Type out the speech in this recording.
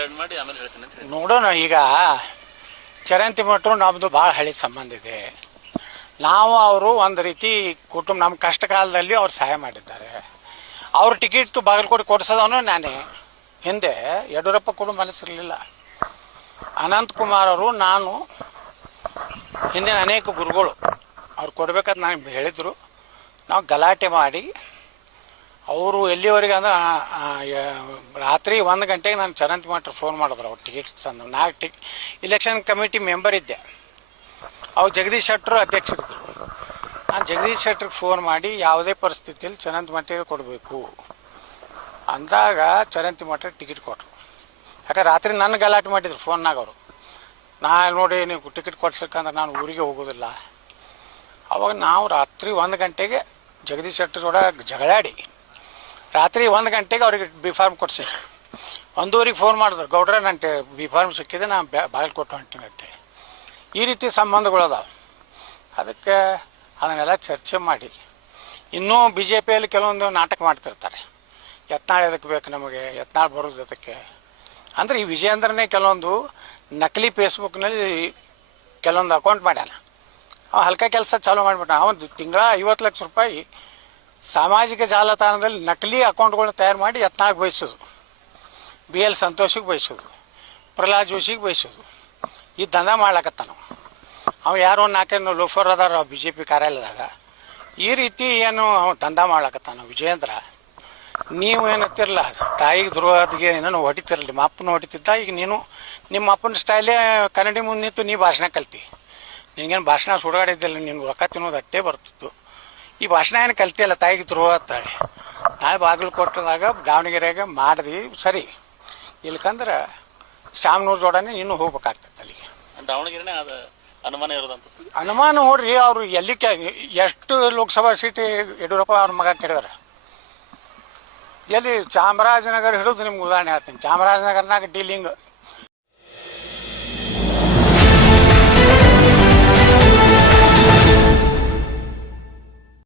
Decide ಮಾಡಿ ಆಮೇಲೆ ಹೇಳ್ತೀನಿ ಅಂತ ಹೇಳಿ. ನೋಡೋಣ. ಈಗ ಚರಂತಿ ಮಠರು ನಮ್ಮದು ಭಾಳ ಹಳಿ ಸಂಬಂಧ ಇದೆ. ನಾವು ಅವರು ಒಂದು ರೀತಿ ಕುಟುಂಬ, ನಮ್ಮ ಕಷ್ಟ ಕಾಲದಲ್ಲಿ ಅವ್ರು ಸಹಾಯ ಮಾಡಿದ್ದಾರೆ. ಅವ್ರ ಟಿಕೆಟ್ ಬಾಗಲಕೋಟೆ ಕೊಡಿಸೋದವನು ನಾನೇ. ಹಿಂದೆ ಯಡಿಯೂರಪ್ಪ ಕೂಡ ಮನಸ್ಸಿರಲಿಲ್ಲ. ಅನಂತಕುಮಾರ್ ಅವರು, ನಾನು, ಹಿಂದಿನ ಅನೇಕ ಗುರುಗಳು ಅವ್ರು ಕೊಡ್ಬೇಕಂತ ನನಗೆ ಹೇಳಿದರು. ನಾವು ಗಲಾಟೆ ಮಾಡಿ ಅವರು ಎಲ್ಲಿವರೆಗೆ ಅಂದ್ರೆ ರಾತ್ರಿ 1 ಗಂಟೆಗೆ ನಾನು ಚರಂತಿ ಮಠರು ಫೋನ್ ಮಾಡಿದ್ರು. ಅವ್ರು ಟಿಕೆಟ್ ತಂದು ಇಲೆಕ್ಷನ್ ಕಮಿಟಿ ಮೆಂಬರ್ ಇದ್ದೆ. ಅವ್ರು ಜಗದೀಶ್ ಶೆಟ್ಟರು ಅಧ್ಯಕ್ಷರಿದ್ದರು. ನಾನು ಜಗದೀಶ್ ಶೆಟ್ಟರಿಗೆ ಫೋನ್ ಮಾಡಿ ಯಾವುದೇ ಪರಿಸ್ಥಿತಿಯಲ್ಲಿ ಚರಂತಿ ಮಠಕ್ಕೆ ಕೊಡಬೇಕು ಅಂದಾಗ ಚರಂತಿ ಮಠ ಟಿಕೆಟ್ ಕೊಟ್ಟರು. ಯಾಕಂದ್ರೆ ರಾತ್ರಿ ನನ್ನ ಗಲಾಟೆ ಮಾಡಿದ್ರು ಫೋನ್ನಾಗ ಅವರು. ನೋಡಿ ನೀವು ಟಿಕೆಟ್ ಕೊಡ್ಸಕ್ಕಂದ್ರೆ ನಾನು ಊರಿಗೆ ಹೋಗೋದಿಲ್ಲ. ಅವಾಗ ನಾವು ರಾತ್ರಿ 1 ಗಂಟೆಗೆ ಜಗದೀಶ್ ಶೆಟ್ಟರ್ ಕೂಡ ಜಗಳಾಡಿ ರಾತ್ರಿ 1 ಗಂಟೆಗೆ ಅವ್ರಿಗೆ ಬಿ ಫಾರ್ಮ್ ಕೊಡಿಸಿ 1:00ಗೆ ಫೋನ್ ಮಾಡಿದ್ರು. ಗೌಡ್ರೆ ನನ್ನ ಬಿ ಫಾರ್ಮ್ ಸಿಕ್ಕಿದೆ, ನಾನು ಬಾಗಲಕೋಟೆ ಹೊಂಟೀನಿ ಅಂತೇಳಿ. ಈ ರೀತಿ ಸಂಬಂಧಗಳು ಅದಾವೆ. ಅದಕ್ಕೆ ಅದನ್ನೆಲ್ಲ ಚರ್ಚೆ ಮಾಡಿ, ಇನ್ನೂ ಬಿ ಜೆ ಪಿಯಲ್ಲಿ ಕೆಲವೊಂದು ನಾಟಕ ಮಾಡ್ತಿರ್ತಾರೆ. ಯತ್ನಾಳ್ ಎದಕ್ಕೆ ಬೇಕು ನಮಗೆ, ಯತ್ನಾಳ್ ಬರೋದು ಅದಕ್ಕೆ ಅಂದರೆ ಈ ವಿಜಯೇಂದ್ರನೇ ಕೆಲವೊಂದು ನಕಲಿ ಫೇಸ್ಬುಕ್ನಲ್ಲಿ ಕೆಲವೊಂದು ಅಕೌಂಟ್ ಮಾಡ್ಯಾನ. ಅವ ಹಲ್ಕ ಕೆಲಸ ಚಾಲೂ ಮಾಡಿಬಿಟ್ಟ. ಅವನು ತಿಂಗಳ 50 ಲಕ್ಷ ರೂಪಾಯಿ ಸಾಮಾಜಿಕ ಜಾಲತಾಣದಲ್ಲಿ ನಕಲಿ ಅಕೌಂಟ್ಗಳನ್ನ ತಯಾರು ಮಾಡಿ ಯತ್ನಾಳ್ ಬಯಸೋದು, BL ಸಂತೋಷಿಗೆ ಬಯಸೋದು, ಪ್ರಹ್ಲಾದ್ ಜೋಶಿಗೆ ಬಯಸೋದು. ಈ ದಂಧ ಮಾಡ್ಲಕತ್ತಾನ. ಅವ ಯಾರೋ 4 ಲೋಫರ್ ಅದಾರ BJP ಕಾರ್ಯಾಲಯದಾಗ. ಈ ರೀತಿ ಏನು ಅವ ದಂಧ ಮಾಡ್ಲಕತ್ತಾನ ವಿಜಯೇಂದ್ರ. ನೀವು ಏನತ್ತಿರಲ್ಲ, ತಾಯಿಗೆ ದ್ರೋಹದಿಗೆ ಏನೋ ಹೊಡಿತಿರಲ್ಲ. ನಿಮ್ಮ ಅಪ್ಪನ ಹೊಡಿತಿದ್ದ. ಈಗ ನೀನು ನಿಮ್ಮ ಅಪ್ಪನ ಸ್ಟೈಲೇ ಕನ್ನಡಿ ಮುಂದೆ ನಿಂತು ನೀ ಭಾಷಣ ಕಲ್ತಿ. ನಿನಗೇನು ಭಾಷಣ ಸುಡಾಡಿದ್ದಿಲ್ಲ, ನಿನ್ಗೆ ರೊಕ್ಕ ತಿನ್ನೋದು ಅಟ್ಟೇ ಬರ್ತಿತ್ತು. ಈ ಭಾಷಣ ಏನು ಕಲ್ತಿಯಲ್ಲ, ತಾಯಿಗೆ ದ್ರೋಹ ಅಂತಾಳೆ. ನಾಳೆ ಬಾಗಲಕೋಟೆದಾಗ ದಾವಣಗೆರೆಗೆ ಮಾಡಿದ್ವಿ ಸರಿ. ಇಲ್ಕಂದ್ರೆ ಶಾಮನೂರು ಜೋಡನೆ ನೀನು ಹೋಗ್ಬೇಕಾಗ್ತೈತೆ ಅಲ್ಲಿಗೆ. ದಾವಣಗೆರೆನೇ ಅದು ಅನುಮಾನ ಇರೋದಂತ ಅನುಮಾನ ನೋಡ್ರಿ. ಅವರು ಎಲ್ಲಿ ಎಷ್ಟು ಲೋಕಸಭಾ ಸೀಟ್ ಯಡಿಯೂರಪ್ಪ ಅವ್ರ ಮಗ ಕೆಡವ್ರ. ಎಲ್ಲಿ ಚಾಮರಾಜನಗರ ಹಿಡಿದು ನಿಮ್ಗೆ ಉದಾಹರಣೆ ಹೇಳ್ತೀನಿ. ಚಾಮರಾಜನಗರನಾಗ ಡೀಲಿಂಗ್